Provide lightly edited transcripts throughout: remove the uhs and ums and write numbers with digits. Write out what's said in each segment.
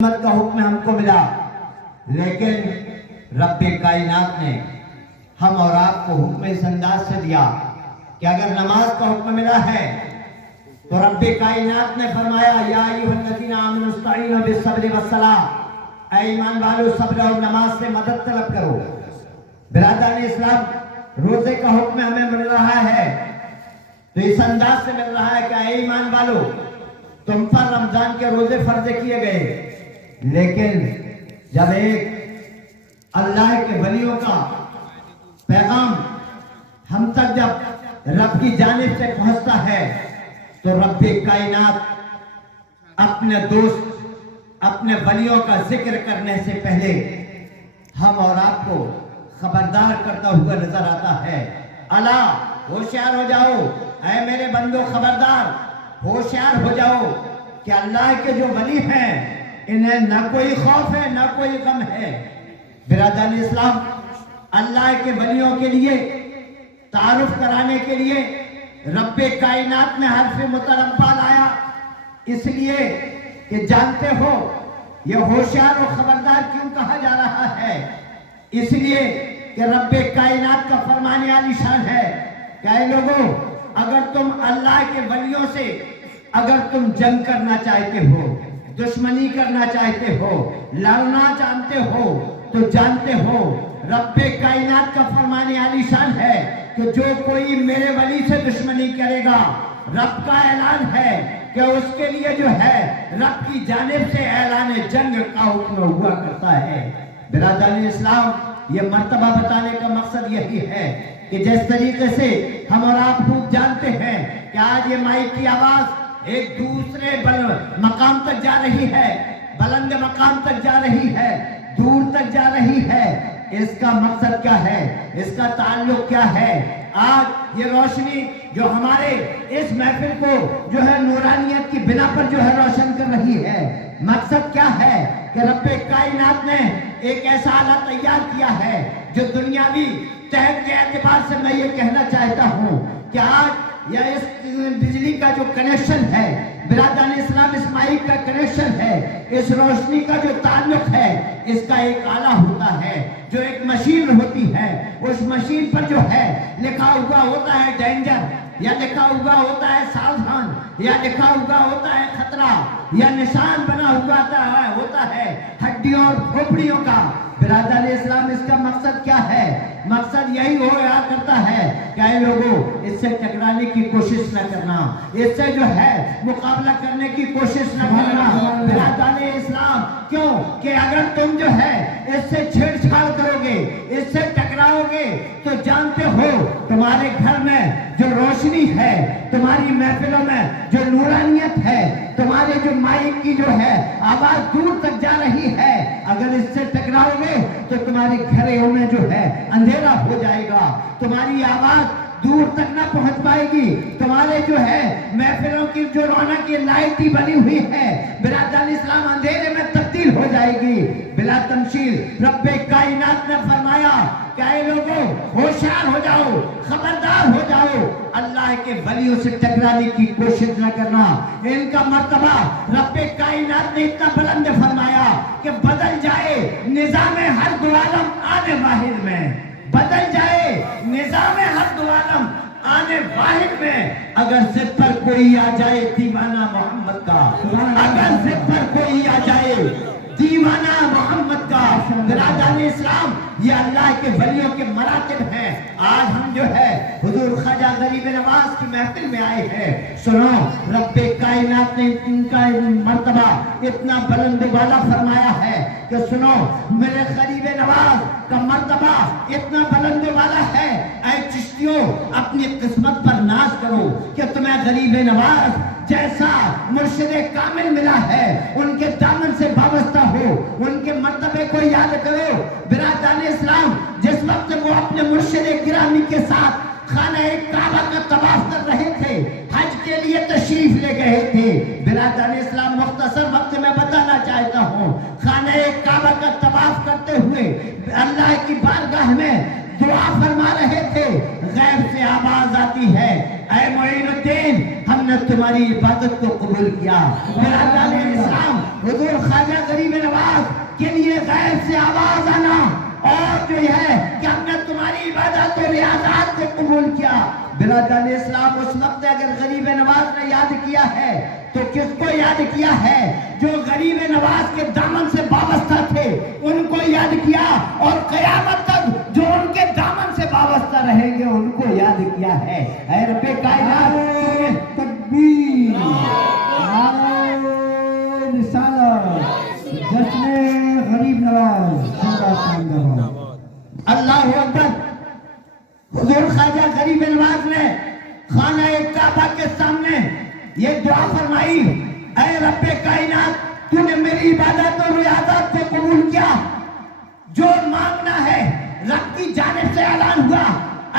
محمد کا حکم ہم کو ملا، لیکن رب کائنات نے ہم اور آپ کو حکم اس انداز سے دیا کہ اگر نماز کا حکم ملا ہے تو رب کائنات نے فرمایا یا ایھا الذین آمنوا استعینوا بالصبر والصلاۃ، اے ایمان والو صبر اور نماز سے مدد طلب کرو۔ برادران اسلام، روزے کا حکم ہمیں مل رہا ہے تو اس انداز سے مل رہا ہے کہ اے ایمان والو تم پر رمضان کے روزے فرض کیے گئے، لیکن جب ایک اللہ کے ولیوں کا پیغام ہم تک جب رب کی جانب سے پہنچتا ہے تو رب کائنات اپنے دوست اپنے ولیوں کا ذکر کرنے سے پہلے ہم اور آپ کو خبردار کرتا ہوا نظر آتا ہے۔ الا ہوشیار ہو جاؤ، اے میرے بندو خبردار ہوشیار ہو جاؤ کہ اللہ کے جو ولی ہیں انہیں نہ کوئی خوف ہے نہ کوئی غم ہے۔ برادران اسلام، اللہ کے ولیوں کے لیے تعارف کرانے کے لیے رب کائنات نے حرف متربع لایا، اس لیے کہ جانتے ہو یہ ہوشیار و خبردار کیوں کہا جا رہا ہے؟ اس لیے کہ رب کائنات کا فرمان عالی شان ہے کہ اے لوگوں، اگر تم اللہ کے ولیوں سے اگر تم جنگ کرنا چاہتے ہو، دشمنی کرنا چاہتے ہو، لڑنا چاہتے ہو تو جانتے ہو رب کائنات کا فرمان عالی شان ہے کہ جو کوئی میرے ولی سے دشمنی کرے گا، رب کا اعلان ہے کہ اس کے لیے جو ہے رب کی جانب سے اعلان جنگ کا حکم ہوا کرتا ہے۔ برادران اسلام، یہ مرتبہ بتانے کا مقصد یہی ہے کہ جس طریقے سے ہم اور آپ خوب جانتے ہیں کہ آج یہ مائک کی آواز ایک دوسرے مقام تک جا رہی ہے، بلند مقام تک جا رہی ہے، دور تک جا رہی ہے، اس کا مقصد کیا ہے؟ اس کا تعلق کیا ہے؟ آج یہ روشنی جو ہمارے اس محفل کو جو ہے نورانیت کی بنا پر جو ہے روشن کر رہی ہے، مقصد کیا ہے؟ کہ رب کائنات نے ایک ایسا آلہ تیار کیا ہے جو دنیاوی تحت کے اعتبار سے میں یہ کہنا چاہتا ہوں کہ آج یا اس بجلی کا جو کنیکشن ہے، برادران اسلام، اس مائک کا کنیکشن ہے، اس روشنی کا جو تعلق ہے، اس کا ایک آلہ ہوتا ہے جو ایک مشین ہوتی ہے، اس مشین پر جو ہے لکھا ہوا ہوتا ہے ڈینجر، یا لکھا ہوا ہوتا ہے ساودھان، یا لکھا ہوا ہوتا ہے خطرہ، یا نشان بنا ہوتا ہے ہڈیوں اور کھوپڑیوں کا۔ برادران اسلام، اس کا مقصد کیا ہے؟ مقصد یہی ہوا کرتا ہے کہ اے لوگوں، اس سے ٹکرانے کی کوشش نہ کرنا، اس سے جو ہے مقابلہ کرنے کی کوشش نہ کرنا۔ برادران اسلام، کیوں کہ اگر تم جو ہے اس سے چھیڑ چھاڑ کرو گے، اس سے ٹکراؤ گے تو جانتے ہو تمہارے گھر میں جو روشنی ہے، تمہاری محفلوں میں جو نورانیت ہے، تمہارے جو مائک کی جو ہے آواز دور تک جا رہی ہے، اگر اس سے ٹکراؤ گے تو تمہارے گھروں میں جو ہے اندھیرا ہو جائے گا، تمہاری آواز دور تک نہ پہنچ پائے گی، تمہارے جو ہے محفلوں کی جو رونق کی لائٹی بنی ہوئی ہے برادران اسلام اندھیرے میں تبدیل ہو جائے گی۔ بلا تمثیل رب کائنات نے فرمایا کہ اے لوگوں، ہوشیار ہو جاؤ، خبردار ہو جاؤ، اللہ کے ولیوں سے ٹکرانے کی کوشش نہ کرنا۔ ان کا مرتبہ رب کائنات نے اتنا بلند فرمایا کہ بدل جائے نظام ہر دو عالم آنے واحد میں، بدل جائے نظام ہر دو عالم آنے واحد میں، اگر ضد پر کوئی آ جائے دیوانہ محمد کا، اگر ضد پر کوئی آ جائے دیوانہ محمد کا۔ برادران اسلام، یہ اللہ کے ولیوں کے مراتب ہیں۔ آج ہم جو ہے حضور خواجہ غریب نواز کی محفل میں آئے ہیں، سنو رب کائنات نے ان کا مرتبہ اتنا بلند بالا فرمایا ہے کہ سنو میرے غریب نواز کا مرتبہ اتنا بلند بالا ہے۔ اے چشتیوں، اپنی قسمت پر ناز کرو کہ تمہیں غریب نواز جیسا مرشد کامل ملا ہے، ان کے دامن سے وابستہ ہو، ان کے مرتبے کو یاد کرو۔ برادران اسلام، جس وقت وہ اپنے مرشد گرامی کے ساتھ خانہ کعبہ کا طواف کر رہے تھے، حج کے لیے تشریف لے گئے تھے، برادران اسلام مختصر وقت میں بتانا چاہتا ہوں، خانہ کعبہ کا طواف کرتے ہوئے اللہ کی بارگاہ میں دعا فرما رہے تھے، غیب سے آواز آتی ہے، اے معین الدین ہم نے تمہاری عبادت کو قبول کیا۔ برادران اسلام، حضور خواجہ غریب نواز کے لیے غیب سے آواز آنا اور جو ہے کہ ہم نے تمہاری عبادت و ریاضات کو قبول کیا۔ برادران اسلام، اس وقت اگر غریب نواز نے یاد کیا ہے تو کس کو یاد کیا ہے؟ جو غریب نواز کے دامن سے وابستہ تھے ان کو یاد کیا، اور قیامت تک جو ان کے دامن سے وابستہ رہیں گے ان کو یاد کیا ہے۔ اے رب کائنات، تکبیر، نعرہ رسالت، جشن غریب نواز زندہ باد۔ اللہ اکبر۔ حضور خواجہ غریب نواز نے خانہ کعبہ کے سامنے یہ دعا فرمائی، اے رب کائنات تو نے میری عبادت اور ریاضت کو قبول کیا، جو مانگنا ہے رب کی جانب سے اعلان ہوا،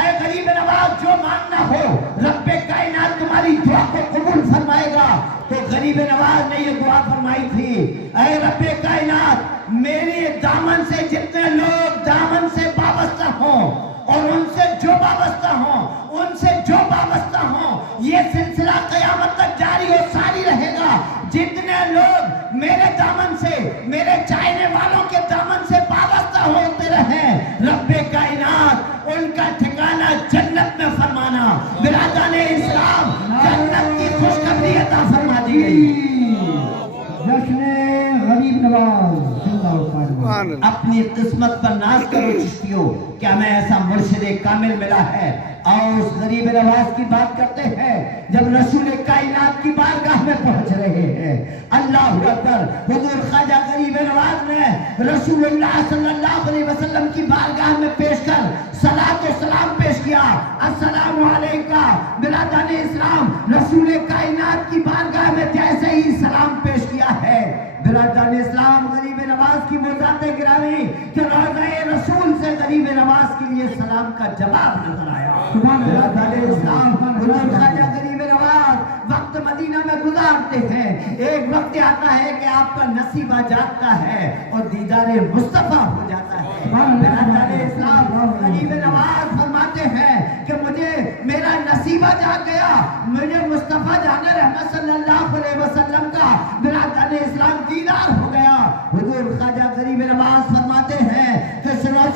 اے غریب نواز جو مانگنا ہو رب کائنات تمہاری دعا کو قبول فرمائے گا۔ تو غریب نواز نے یہ دعا فرمائی تھی، اے رب کائنات میرے دامن سے جتنے لوگ دامن سے وابستہ ہوں اور ان سے جو وابستہ ہوں یہ سلسلہ قیامت تک جاری و ساری رہے گا۔ جتنے لوگ میرے دامن سے، میرے چاہنے والوں کے دامن سے وابستہ ہوتے رہیں، رب کائنات ان کا ٹھکانہ جنت میں فرمانا۔ برادران اسلام، جنت کی خوشخبری عطا فرما دی گئی۔ جشن غریب نواز زندہ باد۔ اپنی قسمت پر ناز کرو چشتیوں، کیا میں ایسا مرشد کامل ملا ہے۔ اور اس غریب نواز کی بات کرتے ہیں جب رسول کائنات کی بارگاہ میں پہنچ رہے ہیں۔ اللہ اکبر۔ حضور خواجہ غریب نواز نے رسول اللہ صلی اللہ علیہ وسلم کی بارگاہ میں پیش کر صلاۃ و سلام پیش کیا، السلام علیکہ۔ برادران اسلام، رسول کائنات کی بارگاہ میں جیسے ہی سلام پیش کیا ہے، برادران اسلام غریب نواز کی وہ ذات گرامی کہ روضہ رسول سے غریب نواز کے لیے سلام کا جواب نظر آیا۔ برادران اسلام، حضور خواجہ غریب نواز وقت مدینہ میں گزارتے ہیں، ایک وقت آتا ہے کہ آپ کا نصیب آ جاتا ہے اور دیدار مصطفیٰ ہو جاتا ہے۔ برادران اسلام، غریب نواز فرماتے ہیں کہ مجھے میرا نصیبہ جاگ گیا، مجھے مصطفیٰ جان رحمت صلی اللہ علیہ وسلم کا برادران اسلام دیدار ہو گیا۔ حضور خواجہ غریب نواز فرماتے ہیں کہ سنو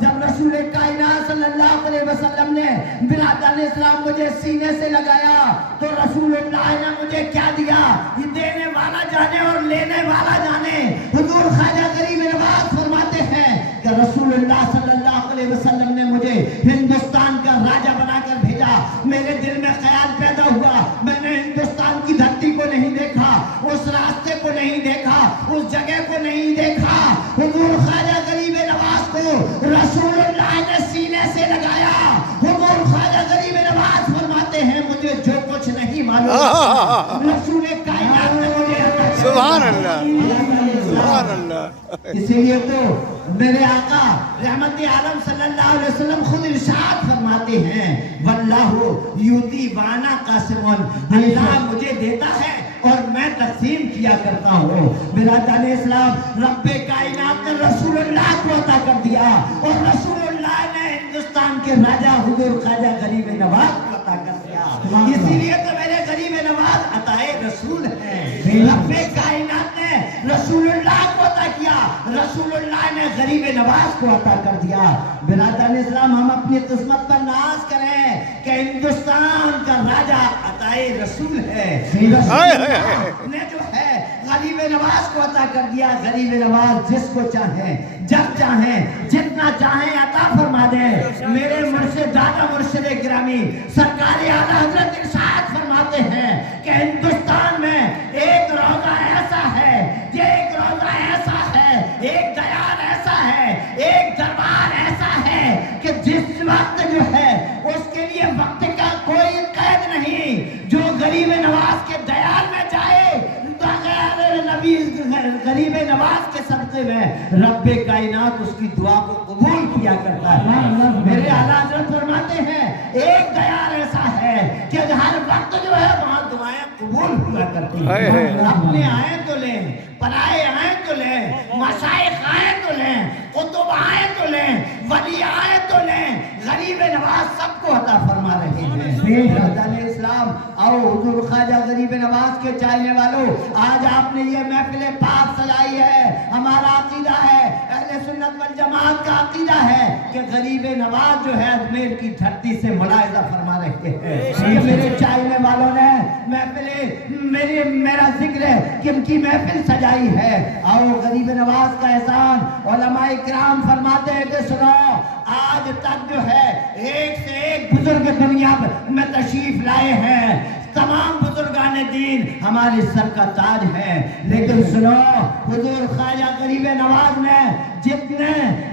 جب رسول کائنات صلی اللہ علیہ وسلم نے برادران اسلام مجھے سینے سے لگایا تو رسول اللہ نے مجھے کیا دیا، یہ دینے والا جانے اور لینے والا جانے۔ حضور خواجہ غریب نواز فرماتے ہیں کہ رسول اللہ صلی اللہ علیہ وسلم نے مجھے ہندوستان کا راجہ بنا کر بھیجا۔ میرے دل میں خیال پیدا ہوا، میں نے ہندوستان کی دھرتی کو نہیں دیکھا، اس راستے کو نہیں دیکھا، اس جگہ کو نہیں دیکھا۔ حضور خواجہ غریب نواز کو رسول اللہ نے سینے سے لگایا۔ حضور خواجہ غریب نواز فرماتے ہیں مجھے جو کچھ نہیں معلوم رسول کائنات نے مجھے عطا کیا۔ سبحان اللہ، سبحان اللہ۔ اسی لیے تو میرے آقا رحمت عالم صلی اللہ علیہ وسلم خود ارشاد فرماتے ہیں، واللہ یوتی وانا قاسمون، اللہ مجھے دیتا ہے اور میں تقسیم کیا کرتا ہوں۔ برادران اسلام، رب کائنات نے رسول اللہ کو عطا کر دیا اور رسول اللہ نے ہندوستان کے راجہ حضور خواجہ غریب نواز کو عطا کر دیا۔ اسی لیے تو میرے غریب نواز عطائے رسول ہے۔ رب کائنات نے رسول اللہ کو عطا کیا، رسول اللہ نے غریب نواز کو عطا کر دیا۔ برادران اسلام، ہم اپنی قسمت پر ناز کریں کہ ہندوستان کا راجہ عطائے رسول ہے۔ نے جو ہے غریب نواز کو عطا کر دیا۔ غریب نواز جس کو چاہیں، جب چاہیں، جتنا چاہیں عطا فرما دیں۔ میرے مرشد دادا مرشد گرامی سرکار اعلیٰ حضرت ارشاد فرماتے ہیں کہ ہندوستان میں ایک روضہ ایسا ہے، یہ ایک روضہ ایسا ہے، ایک دیار ایسا ہے، ایک دربار ایسا ہے کہ جس وقت جو ہے اس کے لیے وقت کا کوئی قید نہیں۔ جو غریب نواز کے دیار میں جائے، نبی غریب نواز کے صدقے میں رب کائنات اس کی دعا کو قبول کیا کرتا ہے۔ میرے اعلیٰ حضرت فرماتے ہیں ایک دیار ایسا ہے کہ ہر وقت جو ہے وہاں دعائیں قبول ہوا کرتی ہیں۔ اپنے آئیں تو لیں، پرائے آئیں تو لیں، مشائخ آئیں تو لیں، قطب آئیں تو لیں، ولی آئے تو لیں، غریب نواز سب کو عطا فرما رہے ہیں۔ برادران اسلام، آؤ حضور خواجہ غریب نواز کے چاہنے والوں، آج آپ نے یہ محفل پاک سجائی ہے، ہمارا عقیدہ ہے، اہل سنت والجماعت کا عقیدہ ہے کہ غریب نواز جو ہے اجمیر کی دھرتی سے ملاحظہ فرما رہے ہیں۔ یہ میرے چاہنے والوں نے محفل میرا ذکر ہے کہ ان کی محفل سجائی ہے۔ آؤ غریب نواز کا احسان علماء کرام فرماتے ہیں کہ سنو، آج تک جو ہے ایک سے ایک بزرگ دنیا میں تشریف لائے ہیں، تمام بزرگان دین ہمارے سر کا تاج ہے، لیکن سنو حضور خواجہ غریب نواز نے جتنے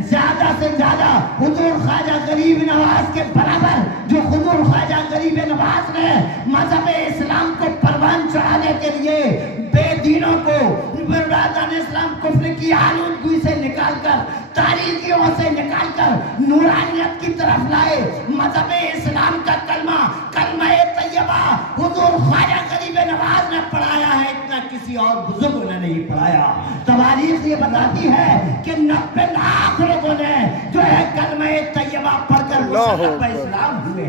زیادہ سے زیادہ حضور خواجہ غریب نواز کے برابر جو حضور خواجہ غریب نواز نے مذہب اسلام کو پروان چڑھانے کے لیے بے دینوں کو برادران اسلام کفر کی آلودگی سے نکال کر، تاریکیوں سے نکال کر نورانیت کی طرف لائے، مذہب اسلام کا کلمہ طیبہ حضور خواجہ غریب نواز نے پڑھایا ہے، اتنا کسی اور بزرگ نے نہیں پڑھایا۔ تواریخ یہ بتاتی ہے کہ 90 لاکھ لوگوں نے جو ہے کلمہ طیبہ پڑھ کر مسلمان اسلام ہوئے۔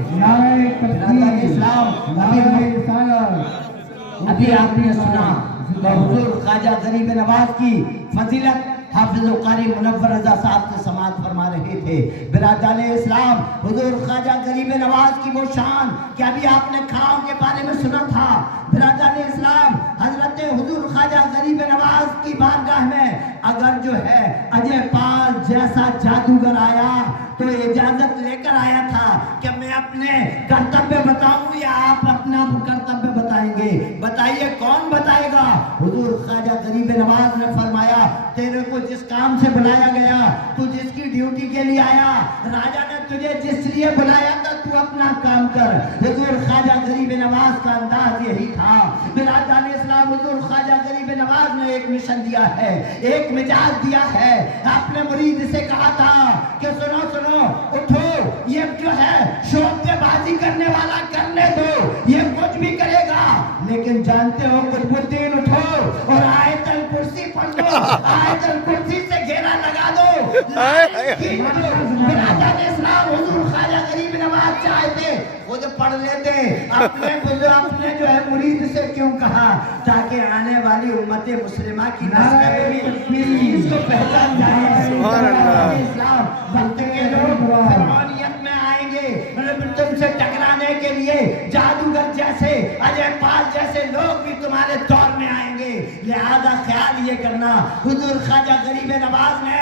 برادران اسلام، ابھی آپ نے سنا حضور خواجہ غریب نواز کی فضیلت حافظ قاری منور رضا صاحب سے سماعت فرما رہے تھے۔ برادران اسلام، حضور خواجہ غریب نواز کی وہ شان کہ ابھی آپ نے کھاؤں کے بارے میں سنا تھا۔ برادران اسلام، حضرت حضور خواجہ غریب نواز کی بارگاہ میں اگر جو ہے اجے پال جیسا جادوگر آیا تو اجازت لے کر آیا تھا کہ میں اپنے کرتبیہ بتاؤں یا آپ اپنا کرتبیہ بتائیں گے؟ بتائیے کون بتائے گا؟ حضور خواجہ غریب نواز نے فرمایا تیرے کو جس کام سے بلایا گیا، تو جس کی ڈیوٹی کے لیے آیا، راجہ نے تجھے جس لیے بلایا تھا، تو اپنا کام کر۔ حضور خواجہ غریب نواز کا انداز یہی تھا۔ برادران اسلام، حضور خواجہ غریب نواز نے ایک مشن دیا ہے، ایک مزاج دیا ہے۔ اپنے مرید سے کہا تھا کہ سنو سنو، اٹھو، یہ جو ہے شوقے بازی کرنے والا کرنے دو، یہ کچھ بھی کرے گا، لیکن جانتے ہو قطب الدین اٹھو اور آیت الکرسی پڑھ لو، آیت الکرسی سے گھیرا لگا دو۔ برادران اسلام، حضور خواجہ غریب نواز چاہتے خود پڑھ لیتے، اپنے جو ہے مرید سے کیوں کہا؟ تاکہ آنے والی امت مسلمہ کی نسل بھی اس کو پہچان جائے۔ سبحان اللہ۔ اسلام بنتے کے لوگ فرمانیت میں آئیں گے، تم سے ٹکرانے کے لیے جادوگر جیسے، اجے پال جیسے لوگ بھی تمہارے دور میں آئیں گے، لہذا خیال یہ کرنا حضور خواجہ غریب نواز نے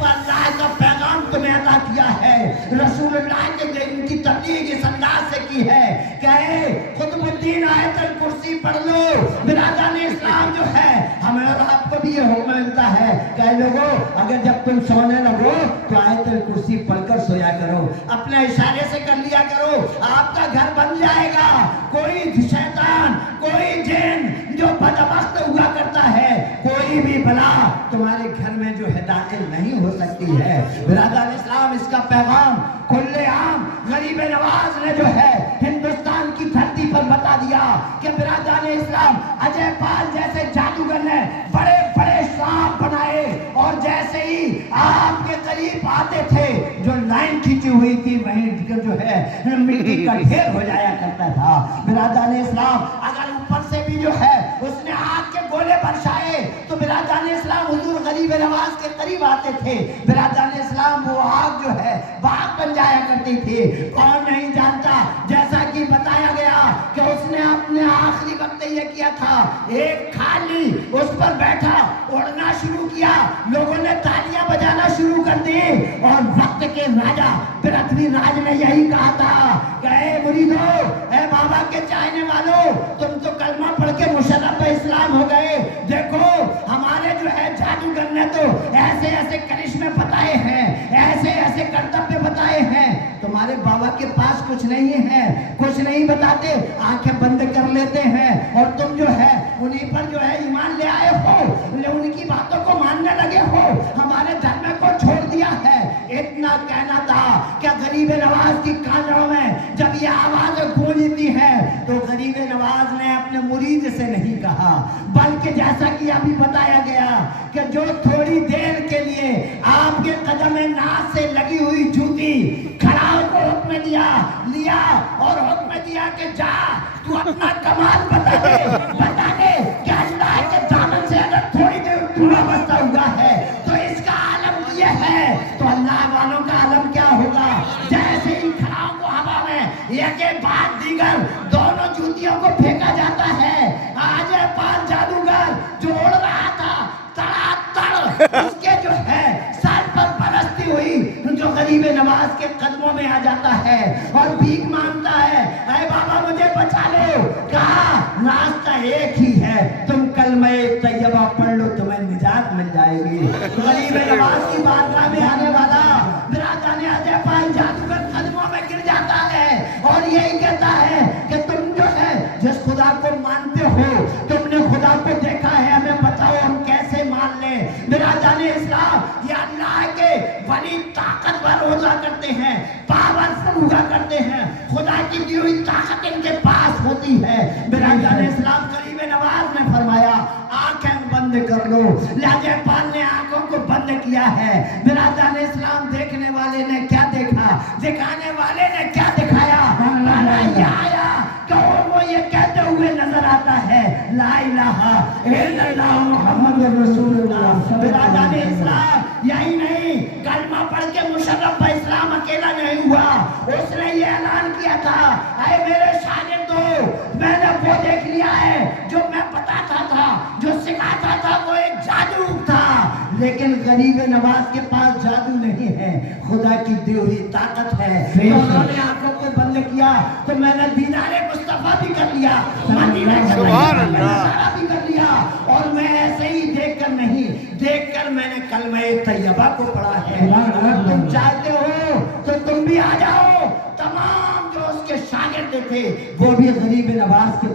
اللہ کا پیغام تمہیں عطا کیا ہے، رسول اللہ کے ان کی تبلیغ اس انداز سے کی ہے کہ اے قطب الدین آیت الکرسی پڑھ لو۔ برادران اسلام جو ہے ہمیں اور آپ کو بھی یہ حکم ملتا ہے کہ اے لوگو، اگر جب تم سونے لگو تو آیت الکرسی پڑھ کر سویا کرو، اپنے اشارے سے کر لیا کرو، آپ کا گھر بن جائے گا۔ کوئی شیطان، کوئی جن جو بدبخت ہوا کرتا ہے، کوئی بھی بلا تمہارے گھر میں جو ہے داخل نہیں ہو سکتی ہے۔ برادران اسلام، اس کا پیغام کھلے عام غریب نواز نے جو ہے ہندوستان کی دھرتی پر بتا دیا کہ برادران اسلام، اجے پال جیسے جادوگر نے بڑے بڑے سانپ بنائے اور جیسے ہی آپ کے قریب آتے تھے جو لائن کھینچی ہوئی تھی وہیں جو ہے مٹی کا ڈھیر ہو جایا کرتا تھا۔ برادران اسلام، اگر اوپر سے بھی جو ہے اس نے آگ کے گولے برسائے تو برادران اسلام حضور غریب نواز کے قریب آتے تھے، برادران اسلام وہ آگ جو ہے باغ بن جایا کرتی تھی۔ کون نہیں جانتا، جیسا کہ بتایا گیا کہ اس نے اپنے آخری وقت یہ کیا تھا، ایک کھالی اس پر بیٹھا، اڑنا شروع کیا، لوگوں نے تالیاں بجانا شروع کر دی، اور وقت کے راجہ پرتھوی راج نے یہی کہا تھا کہ اے مریدو، اے بابا کے چاہنے والوں، تم تو کلمہ پڑھ کے مشرف اسلام ہو گئے، دیکھو ہمارے جو ہے جادوگر نے تو ایسے ایسے کرشمے بتائے ہیں، ایسے ایسے کرتبیہ بتائے ہیں، تمہارے بابا کے پاس کچھ نہیں ہے، کچھ نہیں بتاتے، آنکھیں بند کر لیتے ہیں، اور تم جو ہے انہی پر جو ہے ایمان لے آئے ہو، ان کی باتوں کو ماننے لگے ہو، ہمارے دھرم کو چھوڑ دیا ہے۔ اتنا کہنا تھا کہ غریب نواز کی کانوں میں جب یہ آواز گونجتی ہے تو غریب نواز نے اپنے مرید سے نہیں کہا، بلکہ جیسا کہ ابھی بتایا گیا کہ جو تھوڑی دیر کے لیے آپ کے قدم ناز سے لگی ہوئی کہ جا تو اپنا کمال بتا دے کہ اللہ کے دامن سے اگر تھوڑی دیر دورا بستا ہوا ہے تو اس کا عالم یہ ہے، تو اللہ والوں کا عالم کیا ہوگا؟ جیسے ہی کھڑاؤں کو ہوا میں ایک کے بعد دیگر دونوں جوتیوں کو پھینکا جاتا ہے، آج پال جادوگر جو اڑ رہا تھا تڑا تڑ اس کے جو ہے سر پر پرستی ہوئی، جو غریب نواز کے قدموں میں آ جاتا ہے اور بھیک مانگتا ہے، اے بابا مجھے بچا لو، کہا راستہ ایک ہی ہے، تم کلمہ طیبہ پڑھ لو تمہیں نجات مل جائے گی۔ غریب نواز کی بارگاہ میں آنے والا میرا جانے اجے پال جادوگر قدموں میں گر جاتا ہے اور یہی کہتا ہے کہ تم جو ہے جس خدا کو مانتے ہو، تم نے خدا کو دیکھا ہے، ہمیں بتاؤ ہم کیسے مان لیں۔ میرا جانے اسلام یہ اللہ کے ولی طاقتور ہوا کرتے ہیں، پاورفل ہوا کرتے ہیں، خدا کی دی ہوئی طاقت ان کے پاس ہوتی ہے۔ میرا جانے اسلام غریب نواز نے فرمایا آنکھیں بند کر لو، لاجے پال نے آنکھوں کو بند کیا ہے۔ میرا جانے اسلام دیکھنے والے نے کیا دیکھا، دکھانے والے نے کیا دکھایا، یہ آیا کہ وہ یہ کہتے ہوئے نظر آتا ہے لا الہ الا اللہ محمد رسول اللہ۔ میرا جانے اسلام یہی نہیں، کلمہ پڑھ کے مشرف اسلام اکیلا نہیں ہوا، اس نے یہ اعلان کیا تھا اے میرے شاگردوں میں نے وہ دیکھ لیا ہے جو میں بتاتا تھا، جو سکھاتا تھا، وہ ایک جادو تھا، لیکن غریب نواز کے پاس جادو نہیں ہے، خدا کی دی ہوئی طاقت ہے۔ تو انہوں نے آنکھوں کو بند کیا تو میں نے دیدار مصطفیٰ بھی کر لیا، مدینہ بھی کر لیا، اور میں ایسے ہی دیکھ کر نہیں، دیکھ کر میں نے کلمہ طیبہ کو پڑھا ہے۔ اگر تم چاہتے ہو تو تم بھی آ جاؤ۔ تمام جو اس کے شاگرد تھے وہ بھی غریب نواز کے